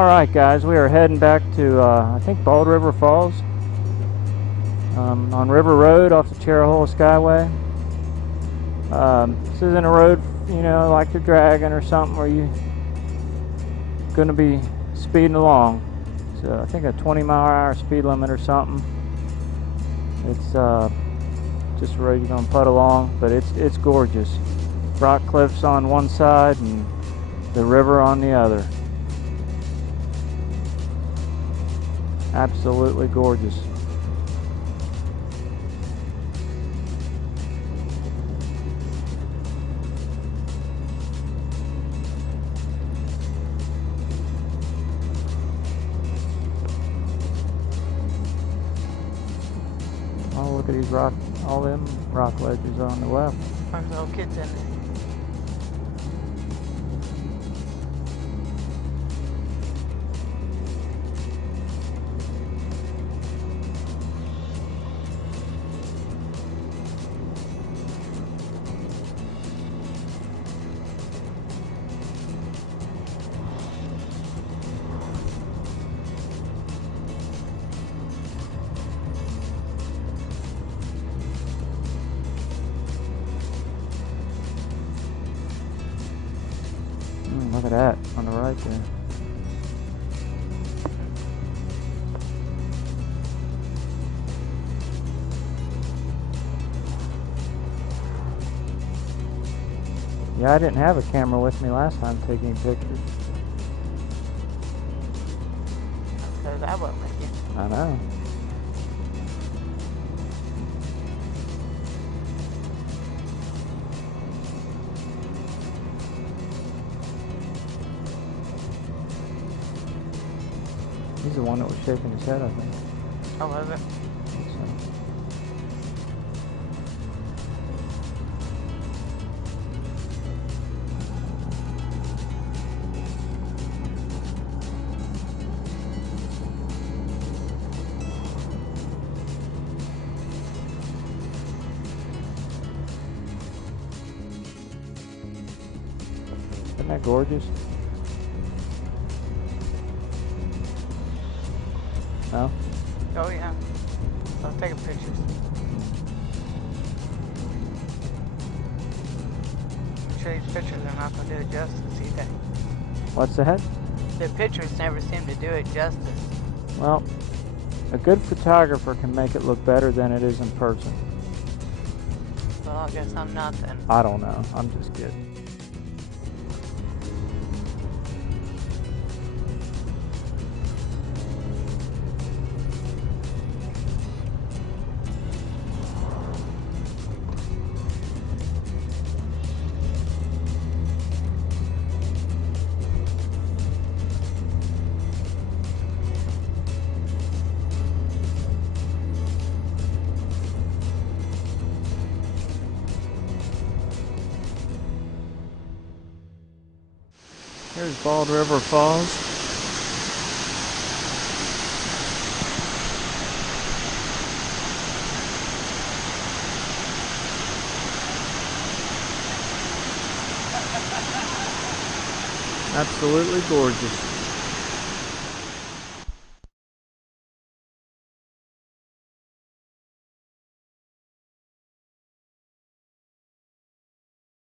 Alright guys, we are heading back to, I think Bald River Falls. On River Road off the Cherohala Skyway. This isn't a road, you know, like you're dragging or something where you're going to be speeding along. It's, I think a 20-mile-an-hour speed limit or something. It's just a road you're going to putt along, but it's gorgeous. Rock cliffs on one side and the river on the other. Absolutely gorgeous. Oh, look at these rock, all them rock ledges on the left. There's little kids in there. Look at that on the right there. Yeah, I didn't have a camera with me last time taking pictures. Because I wasn't with you. I know. He's the one that was shaking his head, I think. Oh, was it? I think so. Isn't that gorgeous? No? Oh, yeah. I'm taking pictures. I'm sure these pictures are not going to do it justice either. What's that? The pictures never seem to do it justice. Well, a good photographer can make it look better than it is in person. Well, I guess I'm not then. I don't know. I'm just kidding. Here's Bald River Falls. Absolutely gorgeous.